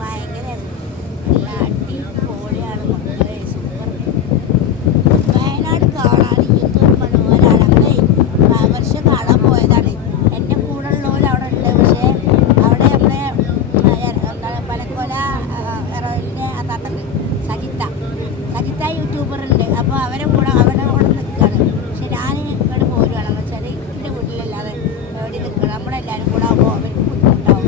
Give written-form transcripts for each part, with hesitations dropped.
ഭയങ്കര നല്ല അടിപൊളിയാണ് മക്കളെ. സൂപ്പർ. വയനാട് കാണാൻ എന്തൊരു മനോഹരമാണ്. ഞങ്ങളെ വർഷം കാണാൻ പോയതാണ്. എൻ്റെ കൂടെ ഉള്ളവർ അവിടെ ഉണ്ട്. പക്ഷേ അവിടെ നമ്മുടെ പനക്കോല എറോയിലിനെ അതാക്കുന്നത് സജിത്ത യൂട്യൂബറുണ്ട്. അപ്പോൾ അവരുടെ കൂടെ നിൽക്കുകയാണ്. പക്ഷെ ഞാൻ ഇവിടെ പോരുകയാണ്. എന്ന് വെച്ചാൽ എൻ്റെ വീട്ടിലല്ലാതെ എവിടെ നിൽക്കണം. നമ്മളെല്ലാവരും കൂടെ ആകുമ്പോൾ അവർക്ക് ബുദ്ധിമുട്ടാവും.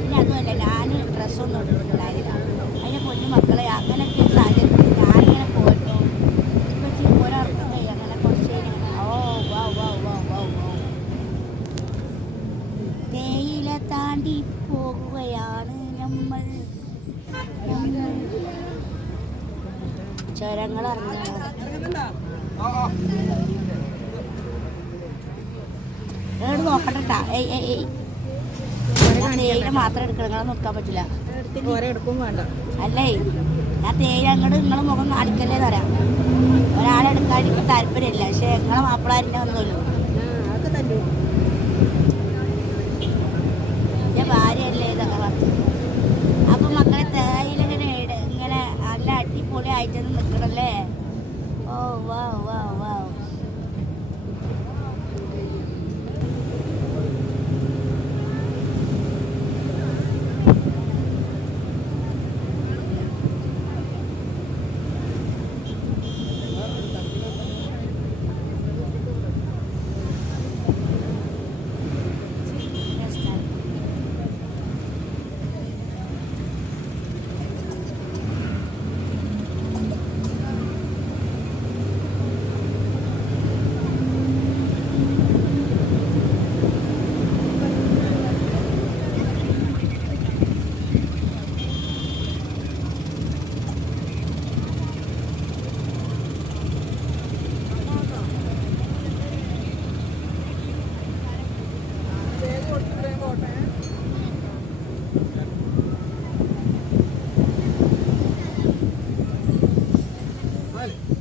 പിന്നെ അതുമല്ല ഞാൻ ഡ്രസ്സൊന്നും എടുത്തിട്ടുണ്ടായില്ല. അതിൻ്റെ പൊന്നു മക്കളെ അങ്ങനെയൊക്കെ ഒരു സാഹചര്യത്തിൽ ഞാനിങ്ങനെ പോരുന്നു. ഇപ്പം ഒരർത്ഥം കഴിയും അങ്ങനെ കുറച്ച് കഴിഞ്ഞാൽ വാ വാ വാ വാ വാ തേയില താണ്ടി പോകുകയാണ് നമ്മൾ. ചുരങ്ങൾ ഇറങ്ങി നോക്കട്ടെ. തേയില മാത്രം എടുക്കണം. നിങ്ങളെ നോക്കാൻ പറ്റില്ല. അല്ലേ ഞാൻ തേയില അങ്ങോട്ട് നിങ്ങളെ മുഖം കാണിക്കല്ലേ തരാം. ഒരാളെ എടുക്കാൻ എനിക്ക് താല്പര്യമില്ല. പക്ഷെ നിങ്ങളെ മാപ്പിളാരിനെ വന്നല്ലോ. എൻ്റെ ഭാര്യയല്ലേ ഇതൊക്കെ പറഞ്ഞു. അപ്പം മക്കളെ തേയില ഇങ്ങനെ നല്ല അടിപൊളി ആയിട്ട് നിൽക്കണല്ലേ. ഓ വാ വാ വാ.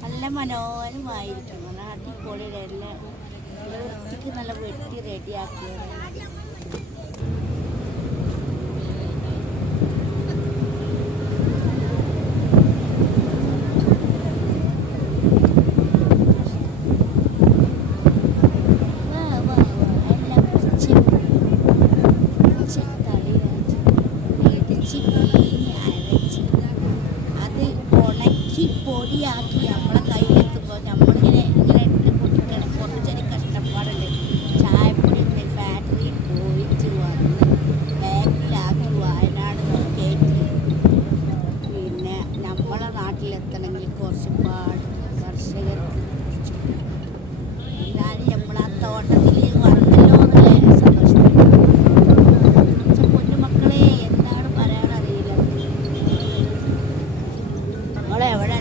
നല്ല മനോഹരമായിരിക്കും. നല്ല അടിപൊളിയുടെ എല്ലാം വൃത്തിക്ക് നല്ല വെട്ടി റെഡിയാക്കിയത്. പൊടിയാക്കി നമ്മളെ കയ്യിലെത്തുമ്പോൾ നമ്മളിങ്ങനെ ഇട്ട് പൊട്ടിക്കണം. കുറച്ചൊരു കഷ്ടപ്പാടുണ്ട്. ചായപ്പൊടി ഫാക്ടറിയിൽ പോയിട്ട് വന്ന് ബാക്കിലാക്കി വയനാട് കയറ്റി പിന്നെ നമ്മളെ നാട്ടിലെത്തണമെങ്കിൽ കുറച്ച് പാട് കർഷകർക്ക് എന്നാലും നമ്മൾ ആ തോട്ടത്തിൽ വന്നല്ലോ എന്നുള്ള സന്തോഷത്തിൽ. പക്ഷെ പൊന്നുമക്കളെ എന്താണ് പറയാനറിയില്ല. നമ്മളെവിടെ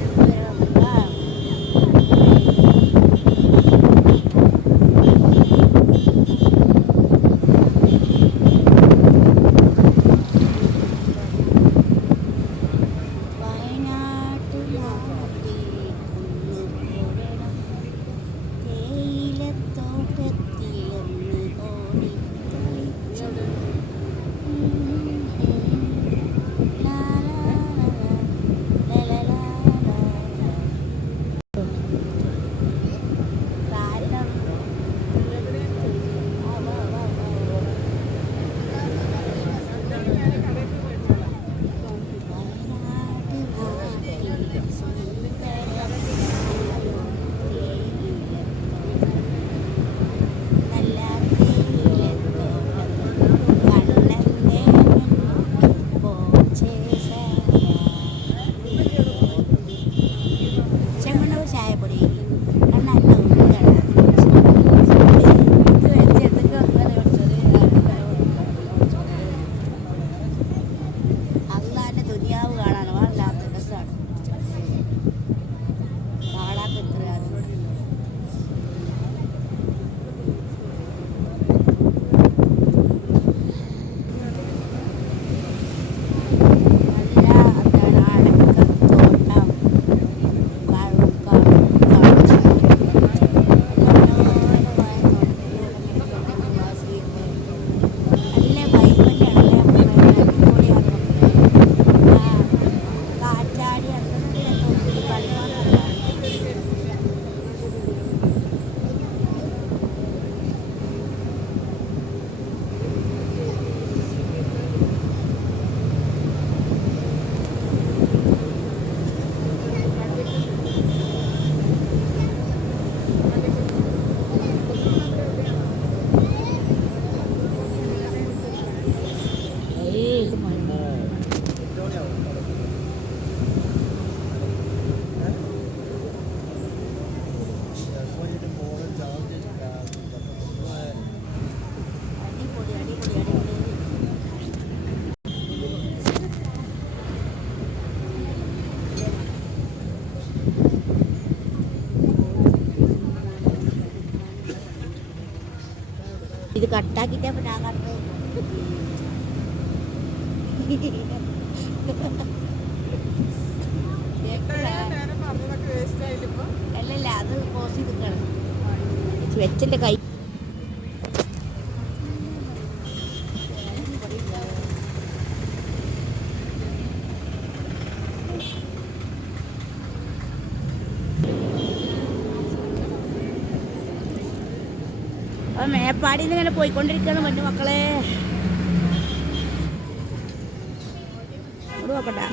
കട്ടാക്കിട്ടാ ഞാൻ കണ്ടത്. അല്ലല്ല അത് പോസ് ചെയ്തിട്ടാണ് വെച്ചല്ലേ കൈ. അപ്പോൾ മേപ്പാടിയിൽ നിന്ന് ഇങ്ങനെ പോയിക്കൊണ്ടിരിക്കുകയാണ് മറ്റു മക്കളെ. അവിടെ നോക്കട്ടെ.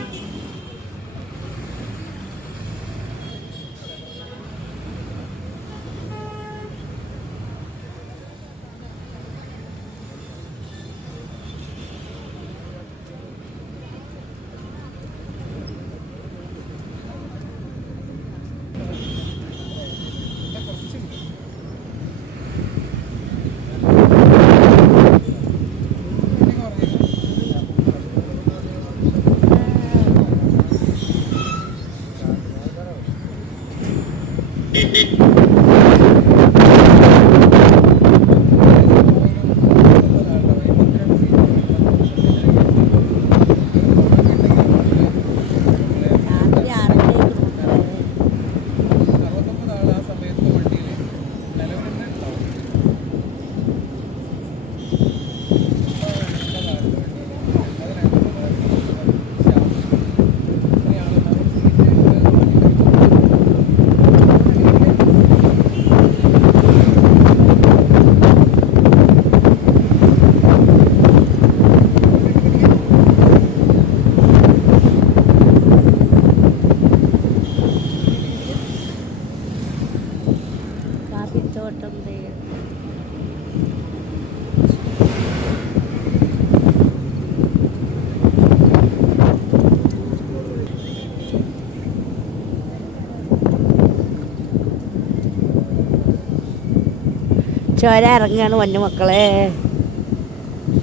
ചോര ഇറങ്ങുകയാണ് പൊന്നു മക്കളെ.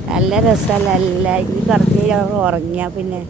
നല്ല രസമല്ല. ഇനി കുറച്ച് ഉറങ്ങിയാൽ പിന്നെ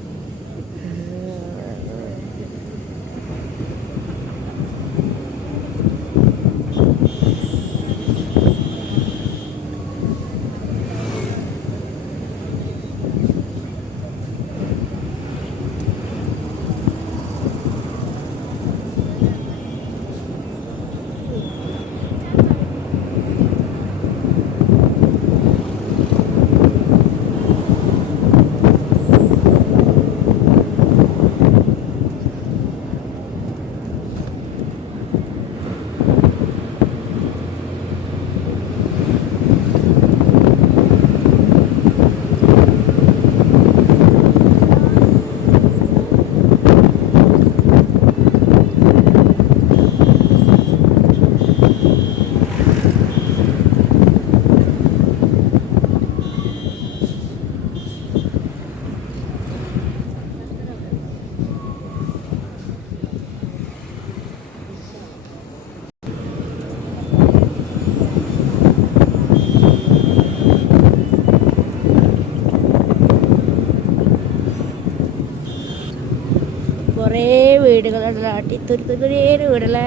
കുറേ വീടുകളുള്ള തുരുത്തുരേ വീടുള്ള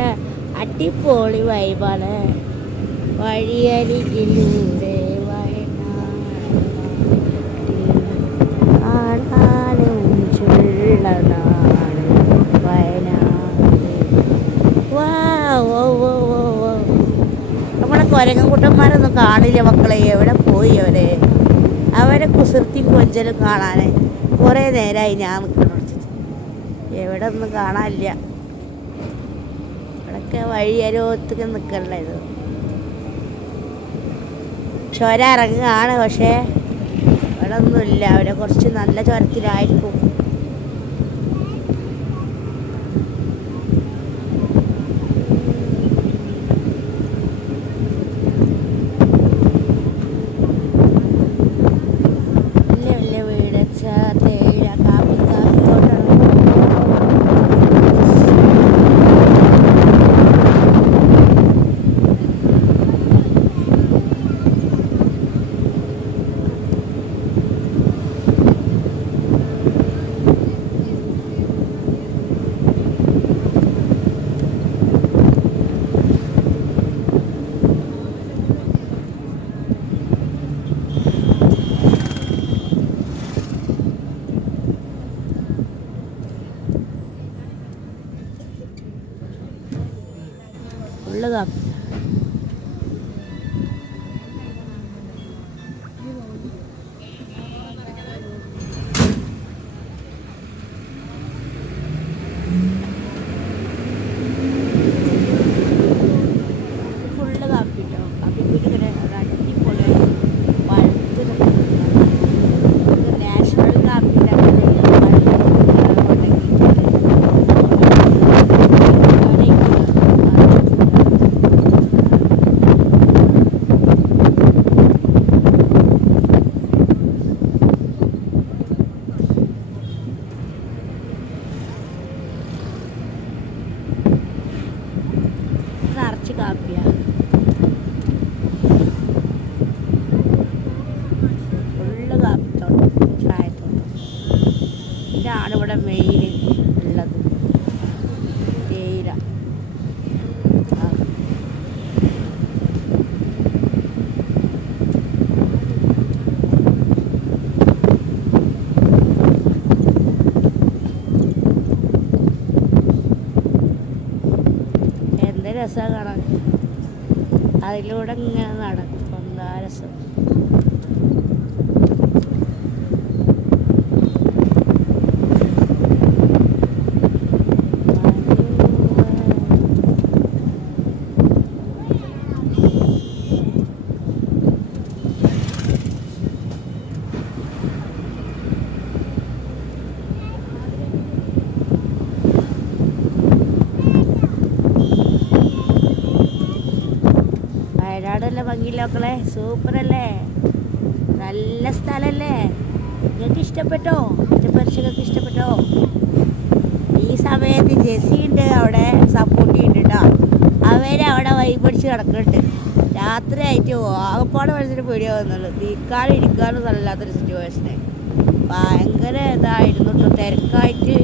അടിപൊളി വൈബാണ്. വഴിയരികിലൂടെ കാണാനും ചുള്ളനാട് വയനാട്. നമ്മളെ കുരങ്ങൻകുട്ടന്മാരൊന്നും കാണില്ല മക്കളെ. എവിടെ പോയി അവരെ കുസൃത്തിയും കൊഞ്ചലും കാണാൻ കുറേ നേരമായി ഞാൻ നിൽക്കണം. എവിടെ ഒന്നും കാണാനില്ല. ഇവിടെയൊക്കെ വഴിയരോത്തൊക്കെ നിൽക്കണല്ലോ. ഇത് ചുരം ഇറങ്ങുകയാണ്, പക്ഷേ ഇവിടെ ഒന്നുമില്ല. അവിടെ കുറച്ച് നല്ല ചുരത്തിലായിരിക്കും. ഫുള്ള് കാപ്പി. ഫുള്ള് കാപ്പി കേട്ടോ. കാപ്പിക്കുരു ഇങ്ങനെ അടിപൊളി പഴുത്ത് നാഷണൽ കാപ്പി നിറച്ച് കാപ്പിയാണ്. ഫുള്ള് കാപ്പിത്തോട്ടം, ചായത്തോട്ടം. ഇതാണ് ഇവിടെ മെയിൻ ഉള്ളത്, തേയില. എന്ത് രസമാണ് കാണാൻ. അതിലൂടെ ഇങ്ങനെ നടക്കും, എന്താ രസം. വയനാടല്ലേ ഭംഗിയില്ല മക്കളെ, സൂപ്പറല്ലേ, നല്ല സ്ഥലമല്ലേ. നിങ്ങൾക്ക് ഇഷ്ടപ്പെട്ടോ? എൻ്റെ പരിശീലനങ്ങൾക്ക് ഇഷ്ടപ്പെട്ടോ? ഈ സമയത്ത് ജെസ്സി ഉണ്ട് അവിടെ, സപ്പോർട്ട് ചെയ്യുന്നുണ്ട് കേട്ടോ. അവരവിടെ വൈപിടിച്ച് കിടക്കുന്നുണ്ട്. രാത്രി ആയിട്ട് ആകപ്പാടെ മനസ്സിന് പേടിയാവുന്നുള്ളൂ. നിൽക്കാനും ഇരിക്കാനും നല്ലാത്തൊരു സിറ്റുവേഷന്. ഭയങ്കര ഇതായിരുന്നു കേട്ടോ, തിരക്കായിട്ട്